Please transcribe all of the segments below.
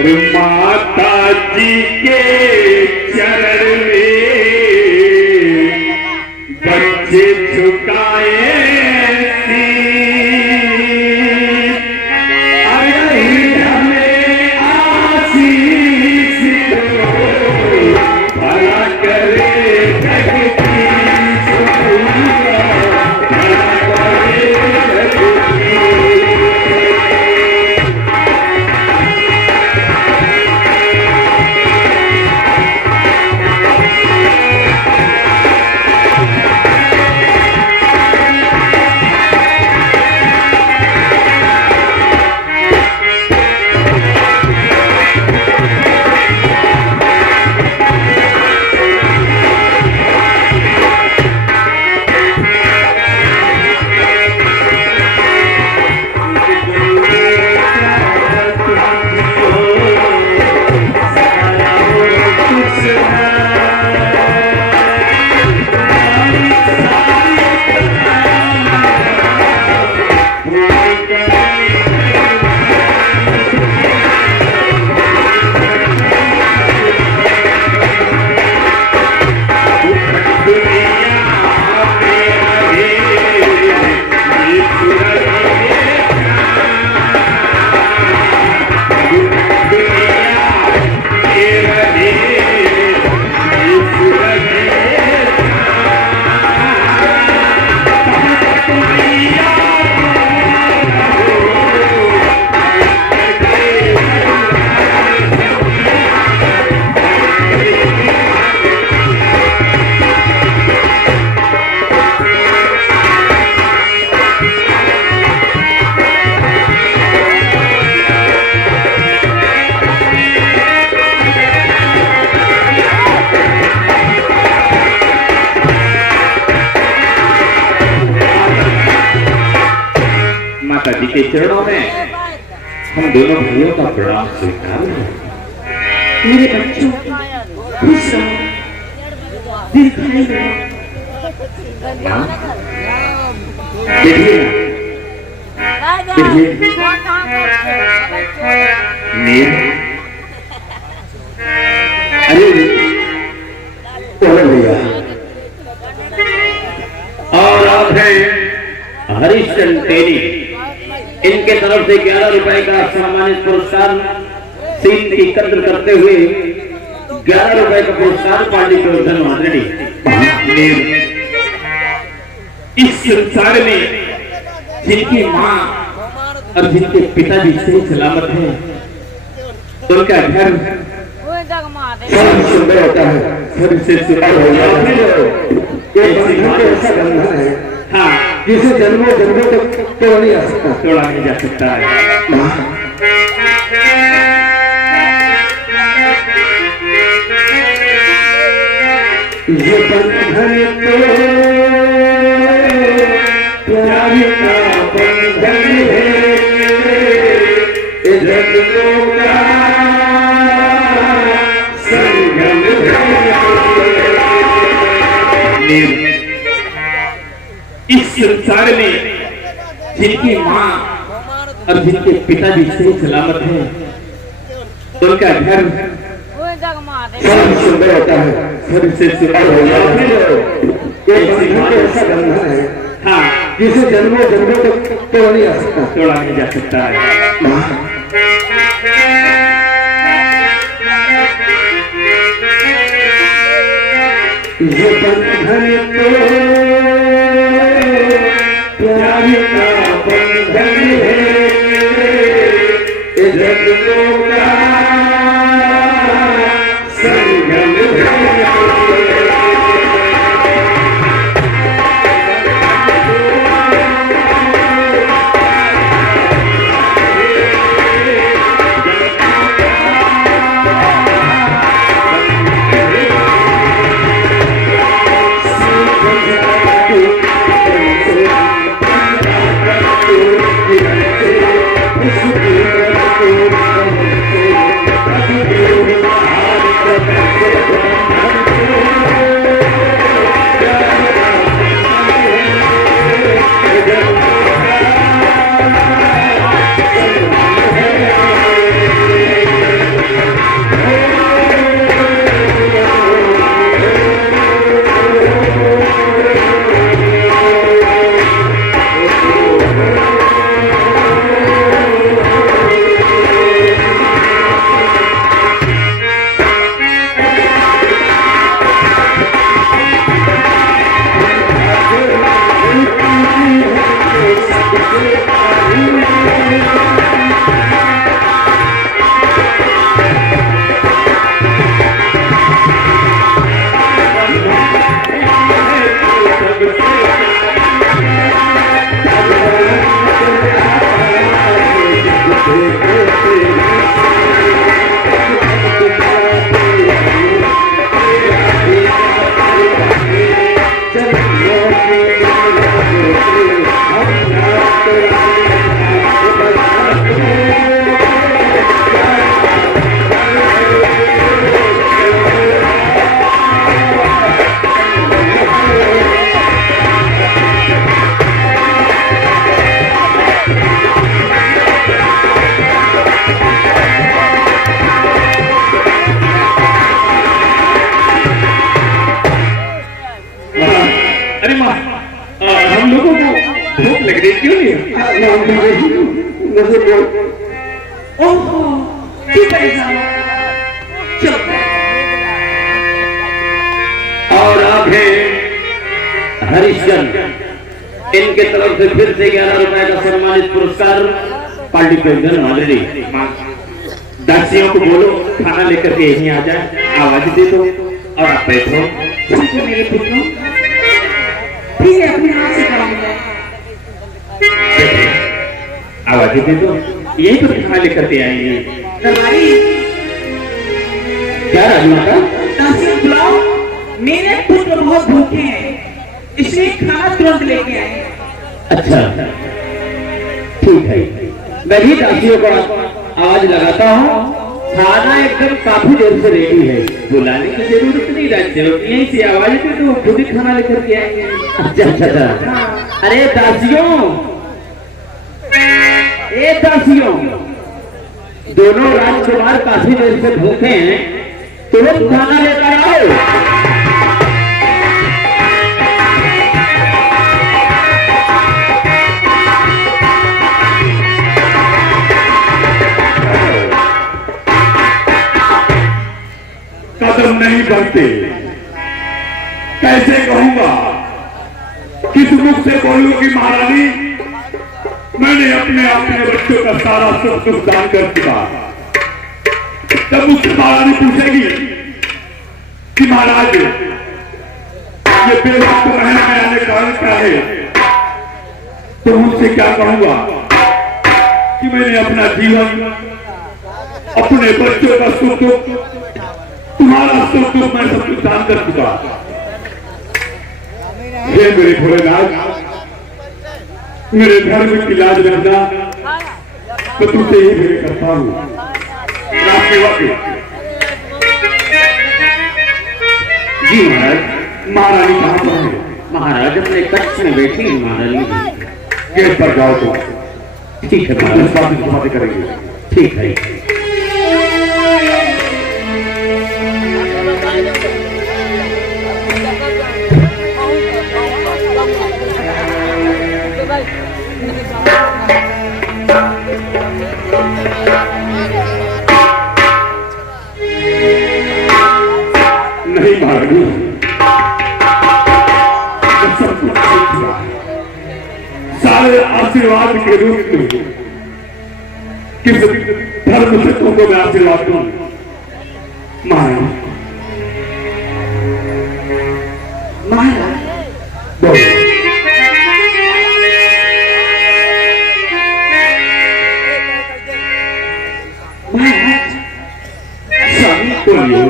माता जी के चरण में बच्चे झुकाए माता जी के चरणों में हम दोनों भाइयों का प्रणाम स्वीकार मेरे बच्चों खुश रहो, दीर्घायु और आप हैं हरिश्चंद्र तेली, इनके तरफ से 11 रुपए का सम्मानित पुरस्कार सीट एकत्र करते हुए 11 रुपए का पुरस्कार पार्टी प्रवर्धन मंत्री इस संसार में जिनकी मां और जिनके पिताजी सही सलामत हैं, उनका घर सुंदर होता है, सबसे सुंदर होता है। हाँ, जिसे जन्मों जन्मों तक तोड़ा नहीं जा सकता, तोड़ा नहीं जा सकता है। ये बंधन तो प्यार का बंधन है, जन्मों का संगम है। इस संसार में जिनकी मां और जिनके पिताजी सही सलामत हैं, उनका घर सुंदर होता है, सबसे सुंदर होता है। हाँ, जिसे जन्मों जन्मों तक तोड़ा नहीं जा सकता, तोड़ा नहीं जा सकता है। ये बंधन तो प्यार का बंधन है, जन्मों का संगम है। अरे माँ, हम लोगों को भूख लग रही क्यों नहीं? ओहो, ठीक है जाओ। चलो। और आप हैं हरिश्चंद्र, इनके तरफ से फिर से 11 रुपए का सम्मानित पुरस्कार पार्टी प्रेसिडेंट ऑलरेडी। दासियों को बोलो खाना लेकर के यहीं आ जाए, आवाज दे दो और आप बैठो। ठीक है मेरे पुत्रों, ठीक है अपने हाथ से कराऊंगा। आवाज दे दो, यही तो खाना लेकर के आएंगे। दरबारी, क्या राजमाता? दासियों बुलाओ, मेरे पुत्र बहुत भूखे हैं, इसलिए खाना तुरंत लेके आए। अच्छा ठीक है, मैं भी दासियों को आवाज लगाता हूँ। खाना एकदम काफी देर से रेडी है, बुलाने की जरूरत नहीं रहती, यहीं से आवाज दे तो खुद ही खाना लेकर के आएंगे। अच्छा अच्छा अच्छा। अरे दासियों, ए दासियों, दोनों राजकुमार काफी देर से भूखे हैं, तुरंत खाना लेकर आओ। कदम नहीं बढ़ते, कैसे कहूंगा, किस मुख से बोलूं कि महारानी मैंने अपने बच्चों का सारा सुख दुख दान कर चुका। तब मुझसे महारानी पूछेगी कि महाराज ये बेवक्त रहने में आने कारण क्या है, तो मुझसे क्या कहूंगा कि मैंने अपना जीवन, अपने बच्चों का सुख दुख, तुम्हारा सुख दुख मैं सब कुछ दान कर चुका। हे मेरे भोलेनाथ, मेरे धर्म की लाज रखना, तो तुझसे ही मेरे करता हूँ। जी महाराज। महारानी कहाँ पर है? महाराज अपने कक्ष में बैठी है महारानी। गेट पर जाओ तो ठीक है महाराज, बातें करेंगे। ठीक है। नहीं महारानी, सब कुछ ठीक हुआ है। सारे आशीर्वाद के रूप में किस धर्म से तुमको मैं आशीर्वाद दूं? महारानी बोलो। स्वामी बोलिए।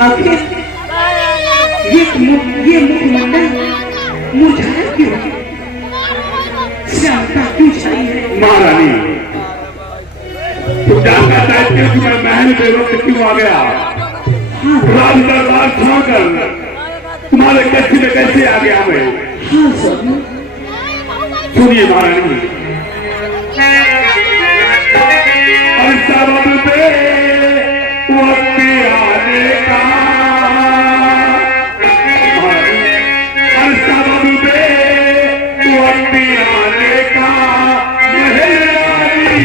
आखिर ये मुखमंडल मुरझाया क्यों है? श्यामता क्यों छाई है? महारानी, तुम जानना चाहते हो कि मैं महल पे वक्त क्यों आ गया? राज दरबार छोड़कर तुम्हारे कच्छ में कैसे आ गया मैं? हाँ स्वामी। सुनिए महारानी, और सबब पे वक्त आने का, और सबब पे वक्त आने का मेहरबानी।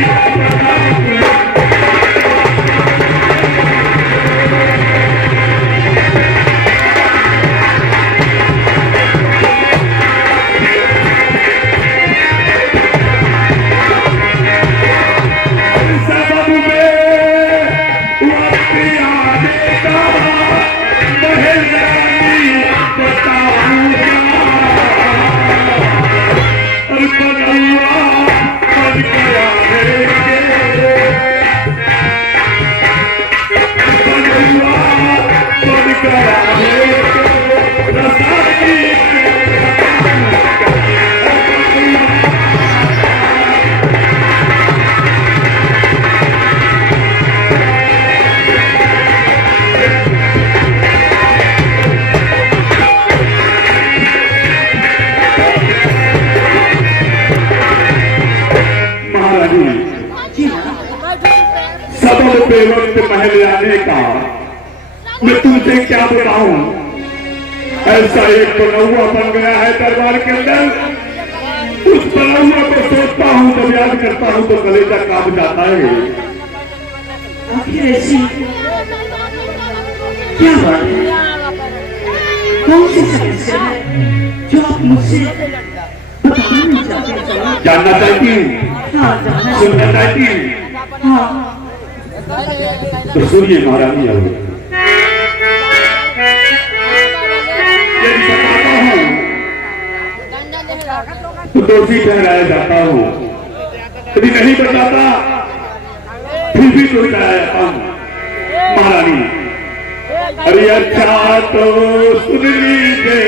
सबब पे वक्त महल आने का मैं तुमसे क्या बताऊं? ऐसा एक पनौआ बन गया है दरबार के अंदर। उस पनौआ को सोचता हूं, जब याद करता हूं तो गले तक कांप जाता है। आखिर ऐसी क्या बात है? कौन सी समस्या है जो आप मुझसे बताना नहीं चाहते? जानना चाहती हूँ? हाँ, जानना सुनना चाहती हूँ? हाँ। तो सुनिए महारानी, अब यदि बताता हूँ तो दोषी ठहराया जाता हूँ, यदि नहीं बताता फिर भी दोषी ठहराया जाता हूँ। महारानी, अरे अच्छा तो सुन लीजिए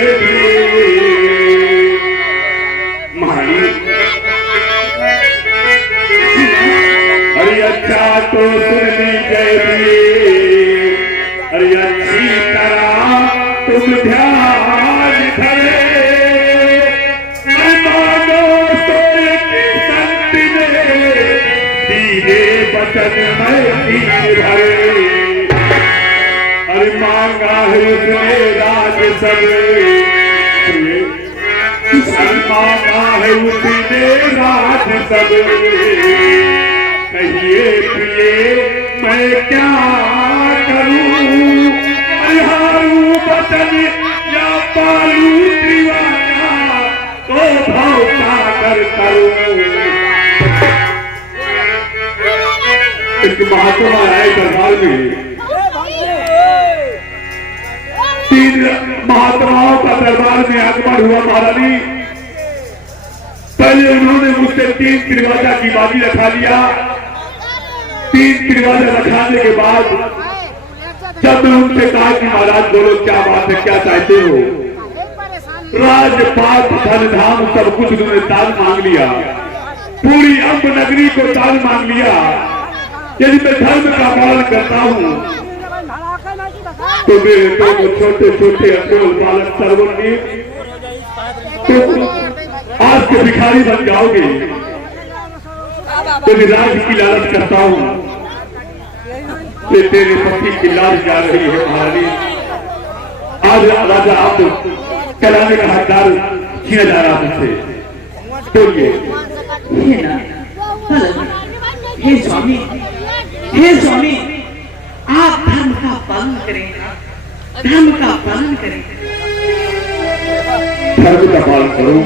महारानी, अरे अच्छा तो सुन लीजिए, अरे अच्छी तरह तुम ध्यान धरे, मानो तो संत ने दिए वचन में तीर भरे। अरे मांगा है उसने राज सब, मांगा है उसने राज सब। कहिए प्रिय मैं क्या करूं, हारू बचन या पालू दीवाना, तो भाव सागर करूं। एक महात्मा आए दरबार में, 3 महात्माओं का दरबार में आगमन हुआ महारानी। पहले उन्होंने मुझसे 3 दरवाजा की बाजी रखा लिया। 3 दरवाजा रखाने के बाद जब मैं उनसे कहा कि महाराज बोलो क्या बात है, क्या चाहते हो? राजपाट धन धाम सब कुछ उन्होंने दान मांग लिया, पूरी अम्ब नगरी को दान मांग लिया। यदि मैं धर्म का पालन करता हूँ तो मेरे 2 छोटे छोटे अकोल बालक सर्वज्ञ तो आज के भिखारी बन जाओगे। तो राज की लालच करता हूँ, तेरे पति की लाश जा रही है महारानी। आज राजा आप कराने का हकदार छीना जा रहा मुझसे। बोलिए। हे स्वामी, हे स्वामी, आप धर्म का पालन करें, धर्म का पालन करें। धर्म का पालन करो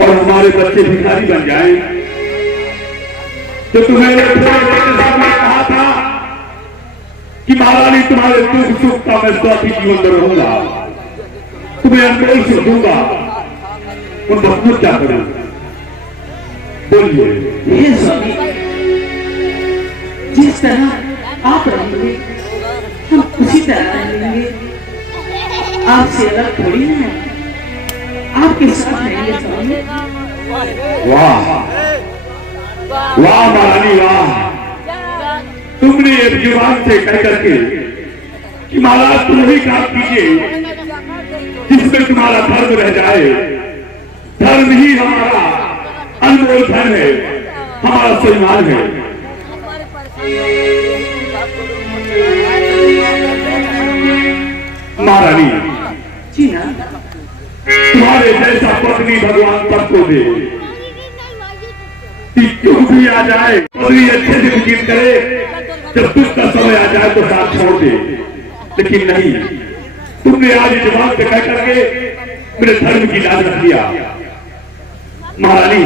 और हमारे बच्चे भिखारी बन जाएं। तो तुम्हें कहा था कि महारानी तुम्हारे दुख सुख का मैं स्वाति जीवन में रहूंगा, तुम्हें अनमोल सुख दूंगा। उन बच्चों क्या करूं? बोलिए। हे स्वामी, जिस तरह आप रहेंगे आपसे अलग थोड़ी ना है, आपके साथ रहेंगे स्वामी। वाह वाह महारानी वाह, तुमने ये जुबान से कह करके कि महाराज तुम ही काम कीजिए जिसमें तुम्हारा धर्म रह जाए। धर्म ही हमारा अनमोल धन है, हमारा सम्मान है। महारानी जी ना, तुम्हारे जैसा पत्नी भगवान सबको दे कि तुम भी आ जाए, पत्नी अच्छे से विजित करे, जब दुख का समय आ जाए तो साथ छोड़ दे। लेकिन नहीं, तुमने आज जवाब से कह करके मेरे धर्म की लाज रख दिया। महारानी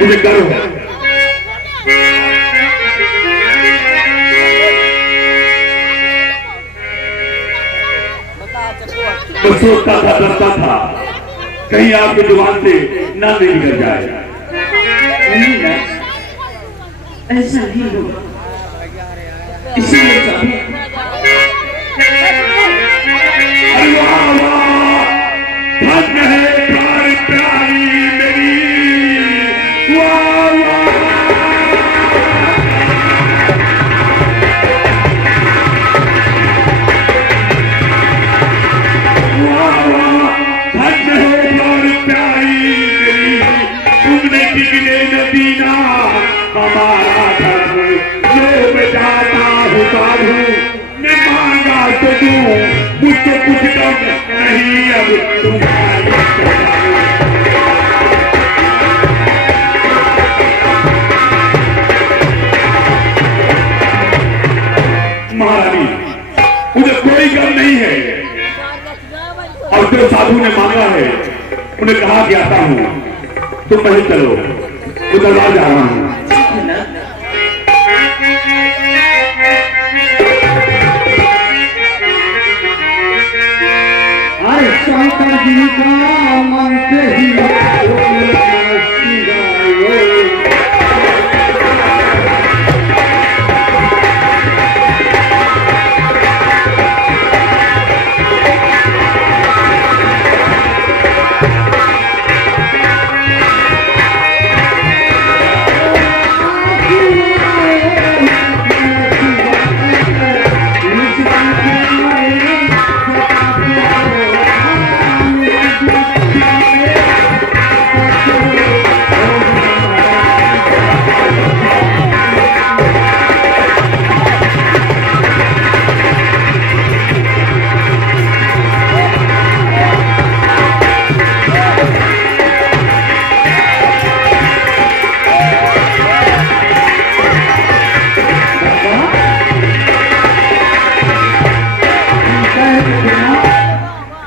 मुझे गर्व है, मैं सोचता था, डरता था कहीं आपकी जुबान से ना नहीं निकल जाए। नहीं ना, ऐसा नहीं होगा। इसीलिए स्वामी, अरे वाह वाह, धन्य है प्यारी प्यारी मेरी, वाह वाह, वाह वाह, धन्य है प्यारी प्यारी मेरी, तुमने टिकने न दीना हमारा धर्म, जो मैं जाता हूँ साधु, मैं मांगा तो दूं, मुझसे कुछ कम नहीं अब तुम्हारी। महारानी मुझे कोई गम नहीं है, और जो साधु ने मांगा है उन्हें कहा कि आता हूँ, तुम वहीं चलो, मैं दरबार जा रहा हूँ। शंकर जी का मानते ही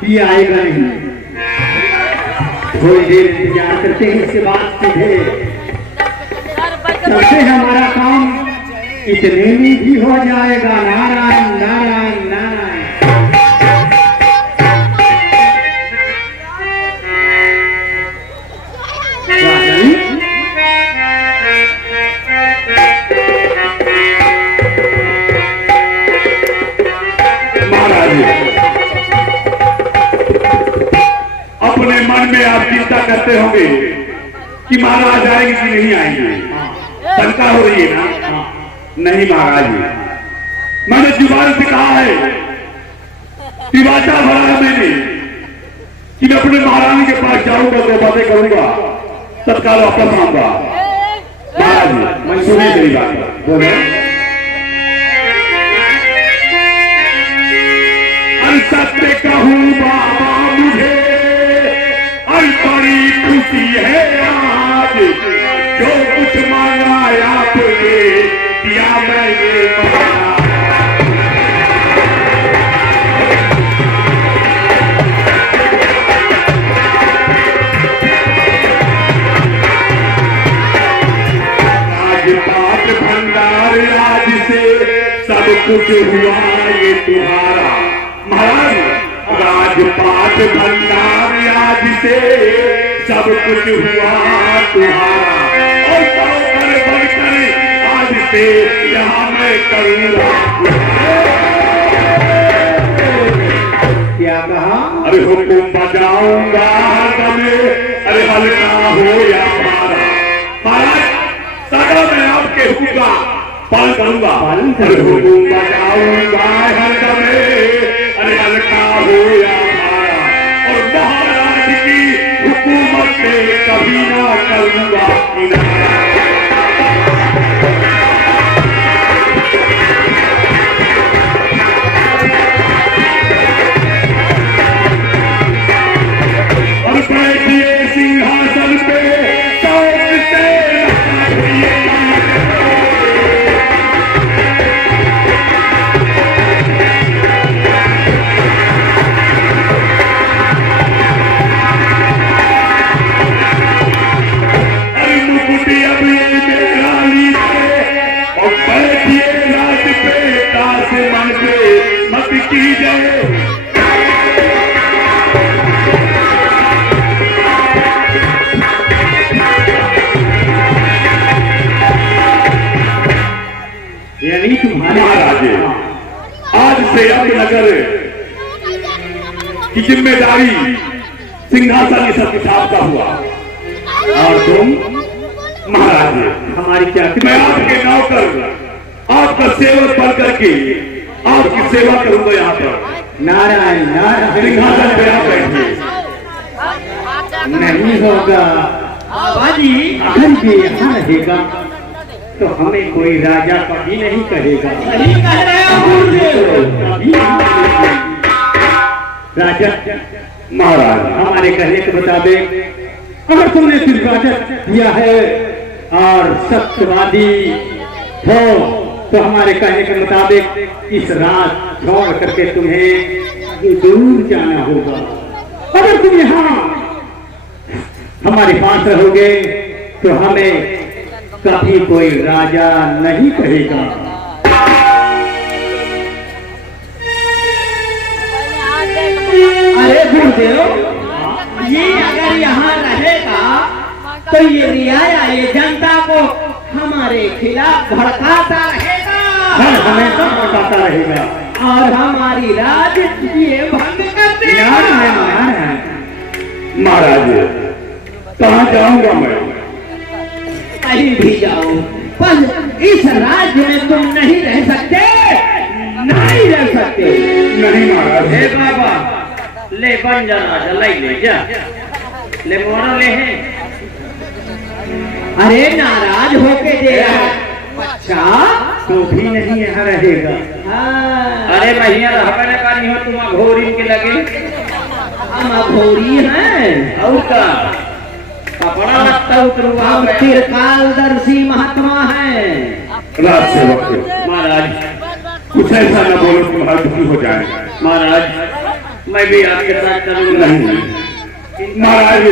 ये आएगा नहीं, थोड़ी देर इंतजार करते हैं, इसके बाद सीधे चलते हमारा काम इतने में भी हो जाएगा। नारायण नारायण नारायण। अपने मन में आप चिंता करते होंगे कि महाराज आएंगे कि नहीं आएंगे, शंका हो रही है ना? नहीं महाराज, मैंने जुबान से कहा है, वाचा भरा है मैंने कि मैं अपने महारानी के पास जाऊंगा तो बातें करूंगा, तत्काल वापस आऊंगा। महाराज मैं सुनिए मेरी बात, बोले सत्य कहूँ बाबा मुझे बड़ी खुशी है आज, जो कुछ मांगा आपने दिया मैंने मांगा। राजपाट भंडार आज से सब कुछ हुआ ये तुम्हारा महाराज, राजपाट भंडार आज से सब कुछ हुआ तुम्हारा, और बनकर आज से यहाँ मैं करूँगा। क्या कहा? अरे हुक्म बजाऊंगा तुम्हें, अरे हल्का हो या मारा। महाराज सदा मैं आपके हुक्म का पालन करूंगा। अरे हुक्म बजाऊंगा हल्का में, अरे हल्का हो या मारा। और महाराज की हुकूमत से कभी ना करूंगा किनारा। बैठिए सिंहासन पे शौक से अरे मुकुटी अब ये मेरा लीजिए और बैठिए राज पे दास मन पे मत कीजिए। यानी तुम्हारे महाराज आज से अब नगर की जिम्मेदारी सिंहासन सब किताब का हुआ। और तुम महाराज हमारी क्या मैं आपके नौकर आपका सेवक बन करके आपकी सेवा करूंगा। यहाँ पर नारायण नारायण सिंहासन पे आप बैठिए। नहीं होगा बाबाजी, अगर ये यहाँ रहेगा तो हमें कोई राजा कभी नहीं कहेगा। सही कह रहे हो कभी नहीं। राजा महाराज हमारे कहने के मुताबिक अगर तुमने सिर्फ दिया है और सत्यवादी हो तो हमारे कहने के मुताबिक इस रात छोड़ करके तुम्हें दूर जाना होगा। अगर तुम यहाँ हमारे पास रहोगे तो हमें कभी कोई राजा नहीं कहेगा। अरे गुरुदेव, ये अगर यहाँ रहेगा तो ये रियाया ये जनता को हमारे खिलाफ भड़काता रहेगा, हमेशा भड़काता रहेगा और हमारी राज ये भंग कर देगा। महाराज कहाँ जाऊंगा मैं? कहीं भी जाओ पर इस राज्य में तुम नहीं रह सकते, नहीं रह सकते। नहीं महाराज। हे बाबा ले बन जाना जलाई ले जा ले मोड़ा ले है। अरे नाराज होके दे रहा है। अच्छा तो भी नहीं यहाँ रहेगा। अरे भैया रहने का नहीं हो तुम घोरी के लगे। हम अघोरी हैं और का कपड़ा लगता उतरुआ हम त्रिकालदर्शी महात्मा हैं। राज सेवक महाराज कुछ ऐसा न बोलो कि तुम्हारा दुखी हो जाए। महाराज मैं भी आपके साथ चलूंगा। नहीं महाराज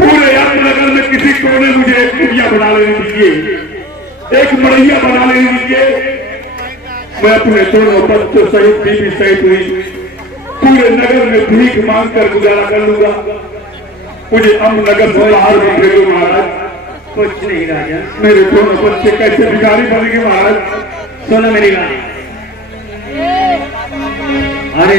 पूरे नगर में किसी कोने मुझे एक कुटिया बना लेने दीजिए, एक मड़ैया बना लेने दीजिए। मैं अपने दोनों बच्चों सहित बीवी सहित हुई पूरे नगर में भीख मांग कर गुजारा कर लूंगा। मुझे अब नगर से बाहर मत भेजो महाराज। कुछ नहीं राजा, मेरे दोनों बच्चे कैसे भिखारी बनेंगे महाराज? सुनो मेरी बात। अरे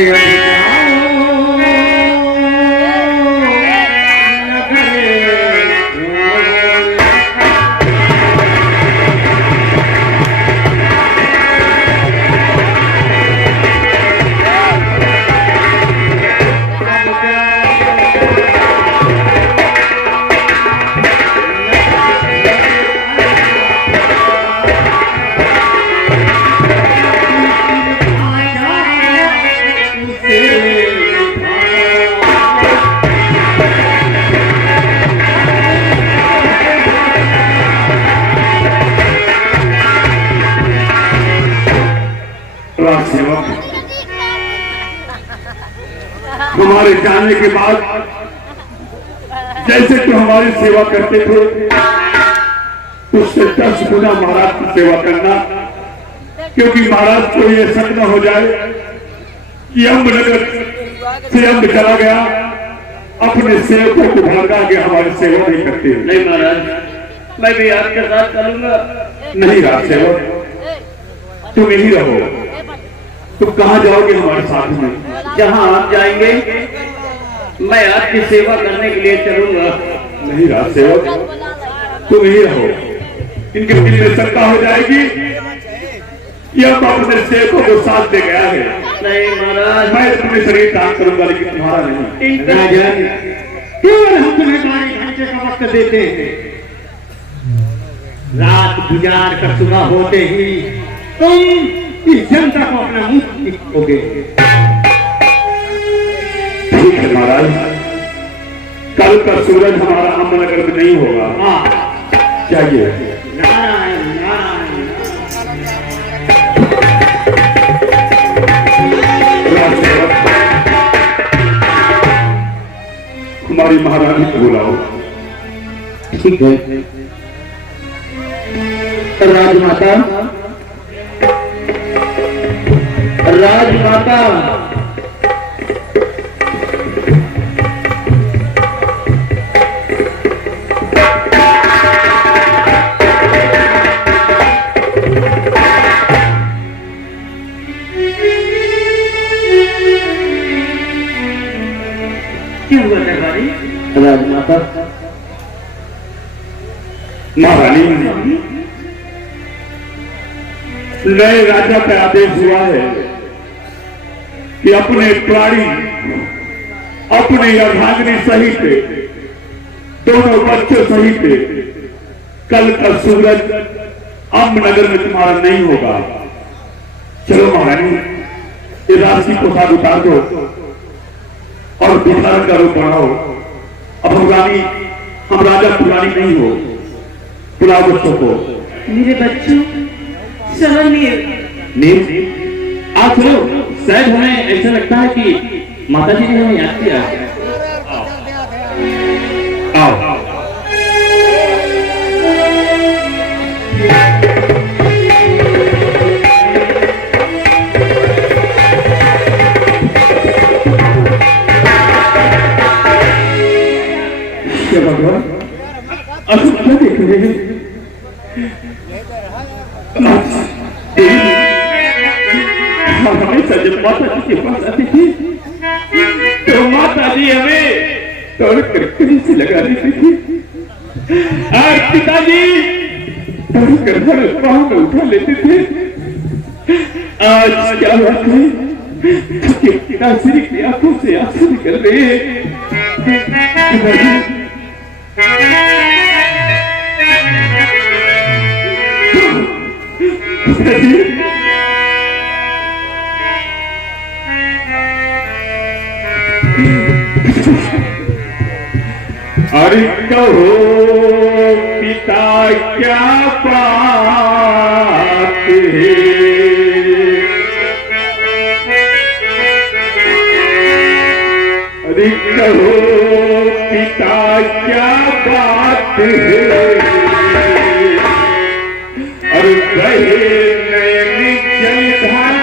हमारे जाने के बाद जैसे तो हमारी सेवा करते थे उससे 10 गुना महाराज की सेवा करना, क्योंकि महाराज को ये शक न हो जाए कि अम्ब नगर से अम्ब चला गया, अपने सेवकों को भड़का के हमारी सेवा नहीं करते। नहीं महाराज, मैं भी आपके साथ चलूंगा। नहीं राज सेवक, तुम यही रहो। तुम कहाँ जाओगे हमारे साथ में? जहाँ आप जाएंगे मैं आपकी सेवा करने के लिए चलूंगा। नहीं राज सेवक, तुम ही रहो। इनके दिल में शंका हो जाएगी यह अपने सेवकों को साथ दे गया है। नहीं महाराज, मैं अपने शरीर दान करूंगा लेकिन तुम्हारा नहीं। राजन, केवल हम तुम्हें 12 घंटे का वक्त देते हैं। रात गुजार कर सुबह होते ही तुम इस जनता को अपना मुख दिखोगे। ठीक है महाराज, कल का सूरज हमारा अम्बनगर में नहीं होगा। हाँ, चाहिए नारायण नारायण। हमारी महारानी को बुलाओ। ठीक है। राजमाता, राजमाता, क्यों हुआ दरबारी? राजमाता, महारानी, नए राजा का आदेश हुआ है कि अपने प्राणी, अपने अर्धांगिनी सहित, दोनों बच्चों सहित कल का सूरज अम्बनगर में तुम्हारा नहीं होगा। चलो महारानी, ये राशि को साथ उतार दो और भिखारन का रूप बढ़ाओ। अब हम राजा पुरानी नहीं हो। बुलाओ बच्चों को। मेरे बच्चों, चलो नीर। आप सुनो, शायद हमें ऐसा लगता है कि माता जी ने हमें याद किया। आओ। भगवान, असुर क्या देख रहे हैं? हमेशा जब माता जी के पास आती थी तो माता जी हमें तोड़ कर कहीं से लगा देती थी और पिताजी तोड़ कर हर पाँव में उठा लेते थे। आज क्या बात है कि पिताश्री की आंखों से आंसू निकल रहे हैं। अरे कहो पिता क्या बात है, अरे कहो पिता क्या बात है, और बहे नैनी जलधारा